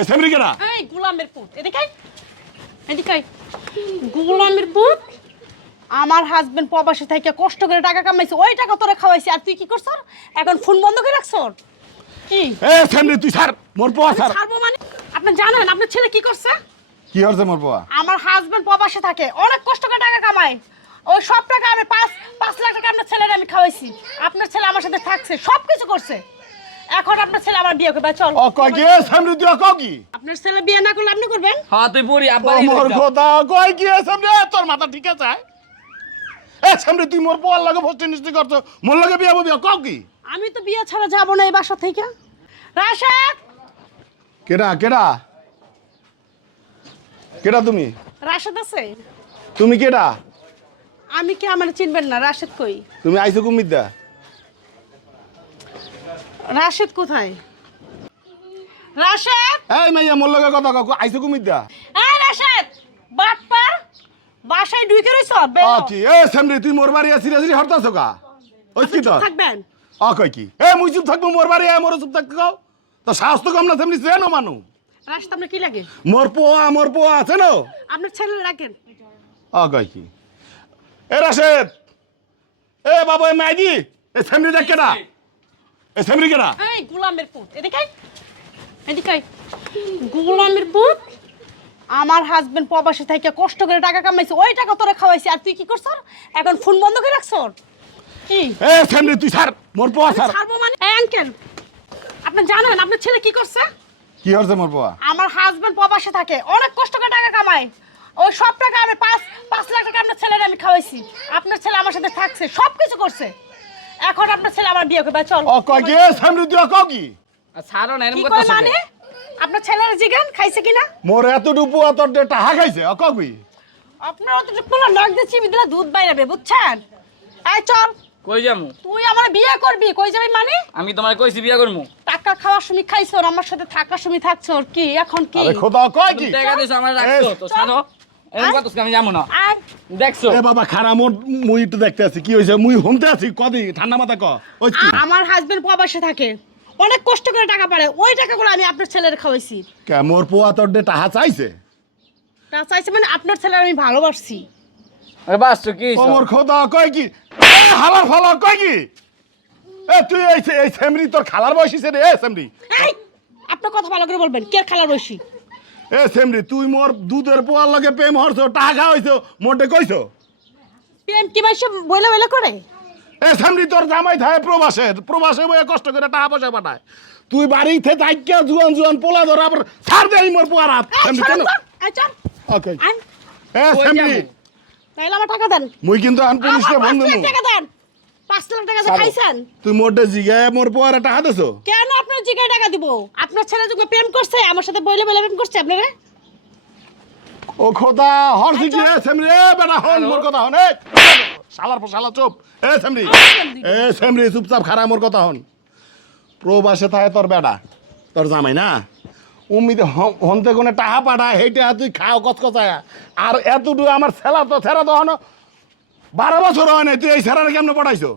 এ সেমরি কেডা? এই গোলামের পুত এদিকে এদিকে গোলামের পুত আমার হাজবেন্ড প্রবাসী থেকে কষ্ট করে টাকা কামাইছে ওই টাকা তোরা খাওয়াইছি আর তুই কি করছ এখন ফোন বন্ধ করে রাখছ কি এ সেমরি তুই স্যার মোর পোয়া স্যার। ছাড়বো মানে আপনি জানেন আপনার ছেলে কি করছে কি হচ্ছে মোর পোয়া? আমার হাজবেন্ড প্রবাসী থাকে অনেক কষ্ট করে টাকা কামায় ওই সব টাকা আমি 5 লাখ টাকা আপনার ছেলের আমি খাওয়াইছি আপনার ছেলে আমার সাথে থাকছে সব কিছু করছে এখন আপনার ছেলে আমার বিয়ে করবে চল ও কয় কি? এ সেমরি তুই কও কি? আপনার ছেলে বিয়ে না করলে আপনি করবেন হ্যাঁ তুই বুড়ি আব্বা ও মোর খোদা কয় কি? এ সেমরি তোর মাথা ঠিক আছে? এ সেমরি তুই মোর পোয়ার লাগে ফষ্টি নিষ্টি করছ, মোর লাগে বিয়া ববি কও কি? আমি তো বিয়ে ছাড়া যাবো না এই বাসা থেকে রাশেদ কেডা কেডা কেডা তুমি? রাশেদ আছে তুমি কেডা? আমি কি আমার চিনবেন না রাশেদ কই তুমি আইছো কুমিদ্দা? রাশেদ কোথায় রাশেদ এই মাইয়া মোর লগে কথা কও আইছো কুমিদ্দা? এই রাশেদ বাটপার বাসায় ঢুকে রইছ ও কি? এ সেমরি তুই মোর বাড়ি সিরিয়াসলি হরতাছ কা? ওই কি তোর? থাকবেন ও কয় কি? এ মুই চুপ থাকবো মোর বাড়ি মোর চুপ থাকতে কও? তো সাহস তো কম না সেমনি চেনো মানু? রাশেদ আপনার কি লাগে মোর পোয়া আছে না? আপনার ছেলে রাখেন ও কয় কি? এ রাশেদ এ বাবা এ মাইদি এ সেমরি দেখ কেডা? এ সেমরি কেডা? এই গোলামের পুত এদিকে এদিকে গোলামের পুত আমার হাজবেন্ড প্রবাসী থেকে কষ্ট করে টাকা কামাইছে ওই টাকা তোরা খাওয়াইছি আর তুই কি করছ এখন ফোন বন্ধ করে রাখছ কি এ সেমরি তুই স্যার মোর পোয়া স্যার। ছাড়বো মানে এই আঙ্কেল আপনি জানেন আপনার ছেলে কি করছে কি হচ্ছে মোর পোয়া? আমার হাজবেন্ড প্রবাসী থাকে অনেক কষ্ট করে টাকা কামায় ওই সব টাকা আমি 5 লাখ টাকা আপনার ছেলের আমি খাওয়াইছি আপনার ছেলে আমার সাথে থাকছে সব কিছু করছে এখন আপনার ছেলে আমার বিয়ে করবে চল ও কয় কি? এ সেমরি তুই কও কি? ছাড়ো না কি এরকম কয় কথা মানে আপনার ছেলের জিগান খাইছে কিনা মোর এতটুকু পোয়া তোর টাহা খাইছে ও কও কি? আপনার অতটুকু পোলা নাক দিয়ে চিবি দিলে দুধ বাইরাবে বুঝছেন এই চল কই যামু তুই আমার বিয়ে করবি কই যাবি মানে আমি তোমার কইছি বিয়া করমু টাকা খাওয়ার সময় খাইছো আর আমার সাথে থাকার সময় থাকছো আর কি এখন কি আরে খোদা কয় কি? তুমি টাকা দিছো আমার রাখছো তো ছাড়ো এরকম কথা আমি যামু না আর দেখছো এ বাবা খারা মোর মুই একটু দেখতে আছি কি হইছে মুই শুনতে আছি কদি ঠান্ডা মাথা ক ওই কি? আমার হাজবেন্ড প্রবাসে থাকে অনেক কষ্ট করে টাকা পায় ওই টাকাগুলো আমি আপনার ছেলের খাওয়াইছি কে মোর পোয়া তোর টাহা চাইছে? তা চাইছে মানে আপনার ছেলের আমি ভালোবাসছি আরে বাস কি ও মোর খোদা কয় কি? এ হালার ফালা কয় কি? এ তুই এই সেমরি তোর খালার বয়স হইছে রে? এ সেমরি এই আপনার কথা ভালো করে বলবেন কে খালার বসি এ সেমরি তুই মোর দুধের পোয়ার লগে প্রেম হরছো টাকা হইছো মোটে কইছো? প্রেম কি মাইসে বইলা বইলা করে এ সেমরি তোর জামাই থাকে প্রবাসে বয়ে কষ্ট করে টাকা পয়সা পাঠায় তুই বাড়িতে থাইকা জুয়ান পোলা ধর আবার ছাড় দে মোর পোয়ার হাত সেমরি কেন? ওকে এ সেমরি তাইলে আমার টাকা দেন মুই কিন্তু আন পুলিশে আমার ফোন 5 লাখ দেবো। টাকা দেন 5 লাখ টাকা যে খাইছেন তুই মোটে জিগায় মোর পোয়ারে টাকা দেছো? কেন আপনার জিগায় টাকা দিব আপনার ছেলে যখন প্রেম করছে আমার সাথে বইলা বইলা প্রেম করছে আপনারা ও খোদা হরছি কি? এ সেমরি এ বেটা হন মোর কথা হন। এ শালা চুপ। এ সেমরি চুপচাপ খারা মোর কথা হন। প্রবাসে থাকে তোর বেটা তোর জামাই না উম্মিদে হনতে কোনে টাহা পাঠায় হেইটা তুই খাও কচকচায় আর এতটুকু আমার ছেড়া তো হন 12 বছর হয় নাই তুই এই ছেড়ারে কেমনে পড়াইছো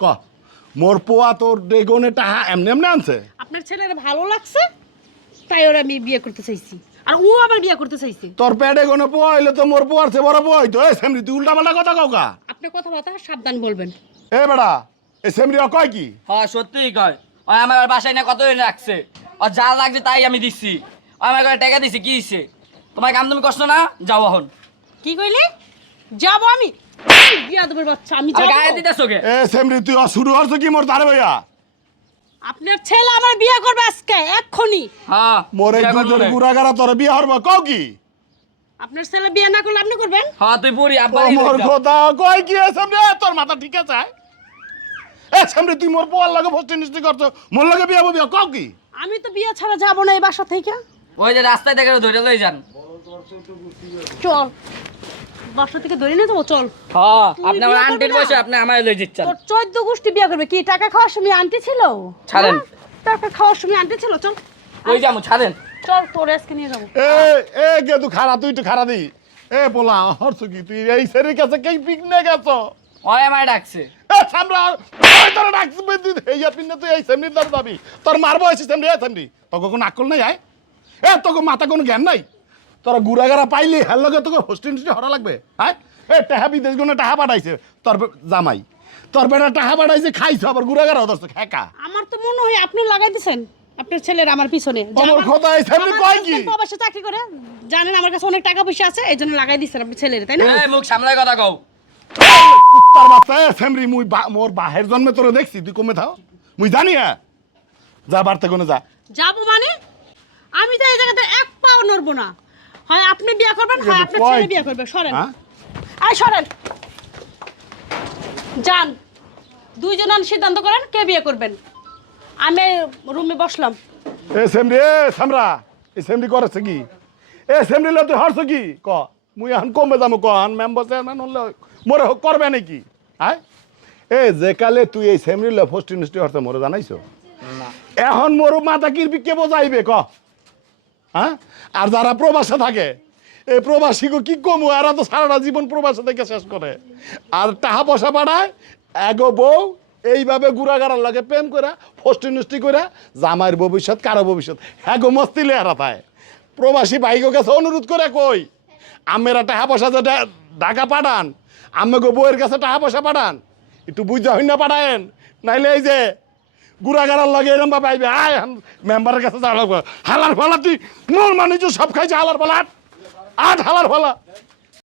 ক? মোর পোয়া তোর ডেগনে টাহা এমনি আনছে? আপনার ছেলের ভালো লাগছে তাই ওরা আমি বিয়ে করতে চাইছি আর ও আবার বিয়ে করতে চাইছে তোর পেটে কোনো পোয়া হইলে তো মোর পোয়ার চেয়ে বড় পোয়া হইতো। এ সেমরি তুই উল্টা পাল্টা কথা কও কা? আপনি কথাবার্তা সাবধান বলবেন এ বেটা এ সেমরি কয় কি? হ্যাঁ সত্যিই কয় ওই আমার বাসায় না কতদিন রাখছে আর যা লাগছে তাই আমি দিচ্ছি আমার করে টাকা দিছি কি দিচ্ছে তোমার কাম তুমি কষ্ট না যাও এখন কি কইলি যাব আমি বিয়া দেবার বাচ্চা আমি আমি যাব গায়ে দিতেছো কে এ সেমরি তুই শুরু হচ্ছে কি মোর দাঁড়ে ভাইয়া? আপনার ছেলে আমার বিয়ে করবে আজকে এক্ষুনি হ্যাঁ মোর এই বিয়া করবো দুধের নে। গুড়াগাড়া তোর বিয়ে হরবা কও কি? আপনার ছেলে বিয়ে না করলে আপনি করবেন হ্যাঁ তুই বুড়ি আব্বা ও মোর কথা কয় কি? এ সেমরি তোর মাথা ঠিক আছে? এ সেমরি তুই মোর পোয়ার লাগে ফষ্টি নিষ্টি করছো মোর লাগে বিয়া ববি কও কি? আমি তো বিয়ে ছাড়া যাব না এই বাসা থেকে ওই যে রাস্তায় দেখে ধরে লই যান চল বাসা থেকে ধরে নিয়ে যাবো চল হ্যাঁ তুই আপনি আমার বিয়ে করবি আন্টির না? বসে আপনি আমার লই দিচ্ছেন তোর 14 গোষ্ঠী বিয়ে করবে কি টাকা খাওয়ার সময় আন্টি ছিল ছাড়েন। হ্যাঁ? টাকা খাওয়ার সময় আন্টি ছিল চল কই যামু ছাড়েন চল তোর আজকে নিয়ে যাবো এ গে তুই খারা তুই একটু খারা দি। এ পোলা হরছো কি তুই এই সেরির কাছে কে পিকনে গেছো? ওই আমায় ডাকছে এ সামরা ওই তোর ডাকছ বেদি এই পিনে তুই এই সেমরির দাম দাবি তোর মারবো এসে সেমরি এ সেমরি তোকে কোনো আকল নাই আয় তোকে মাথা কোনো জ্ঞান নাই তোরা গুড়াগাড়া পাইলি হের লগে তোকে হোস্টেল হরা লাগবে হ্যাঁ টাহা বিদেশ গুলো টাহা পাঠাইছে তোর জামাই তোর বেটা টাহা পাঠাইছে খাইছো আবার গুড়াগাড়া ধরছে খেকা আমার তো মনে হয় আপনি লাগাই দিছেন আপনার ছেলের আমার পিছনে যে আমার আমার- কথা এই সামনে আমার কয় কি husband প্রবাসে চাকরি করে জানেন আমার কাছে অনেক টাকা পয়সা আছে এই জন্য লাগাই দিছেন আপনি ছেলের তাই না এই মুখ সামলায় কথা কও কুত্তার বাচ্চা সেমরি মুই মোর বাহের জন্মে তোরে দেখছি তুই কমে থাও মুই জানি হ্যাঁ যা বাড়তে কোনো যা যাবো মানে আমি তো এই জায়গাতে এক পাও নড়বো না হয় আপনি বিয়ে করবেন হয় আপনার কয় ছেলে কি? বিয়ে করবে সরেন হ্যাঁ? আয় সরেন যান দুইজন সিদ্ধান্ত করেন কে বিয়ে করবেন আমি রুমে বসলাম এ সেমরি এ সামরা এ সেমরি করেছে কি এ সেমরি লে তুই হরছ কি ক মুই এখন কমে যাবো ক এখন মেম্বার চেয়ারম্যান হলে মোরে করবে নাকি হ্যাঁ এ যে কালে তুই এই সেমরি লে ফার্স্ট ইউনিভার্সিটি হরছে মোরে জানাইছো এখন মোর মাথা কিরবি কে বোঝাইবে ক হ্যাঁ আর যারা প্রবাসে থাকে এই প্রবাসীকে কি কমু এরা তো সারাটা জীবন প্রবাসে থেকে শেষ করে আর টাকা পয়সা বাড়ায় এগো বউ এইভাবে গুড়াগাড়ার লাগে প্রেম করে ফষ্টি নষ্টি করে জামাইয়ের ভবিষ্যৎ কারো ভবিষ্যৎ হ্যাঁ গো মস্তি লেহারা তাই প্রবাসী ভাইগো কাছে অনুরোধ করে কই আমেরা টাকা পয়সা যে ঢাকা পাঠান আমি গো বউয়ের কাছে টাকা পয়সা পাঠান একটু বুঝা হইন না পাঠায়েন নাইলে এই যে গুড়াগাড়ার লাগে এরম বা পাইবে আয় মেম্বারের কাছে যাওয়া লাগবে হালার ফলা তুই মোর মানুষ সব খাইছে হালার ফলা আট হালার ফলা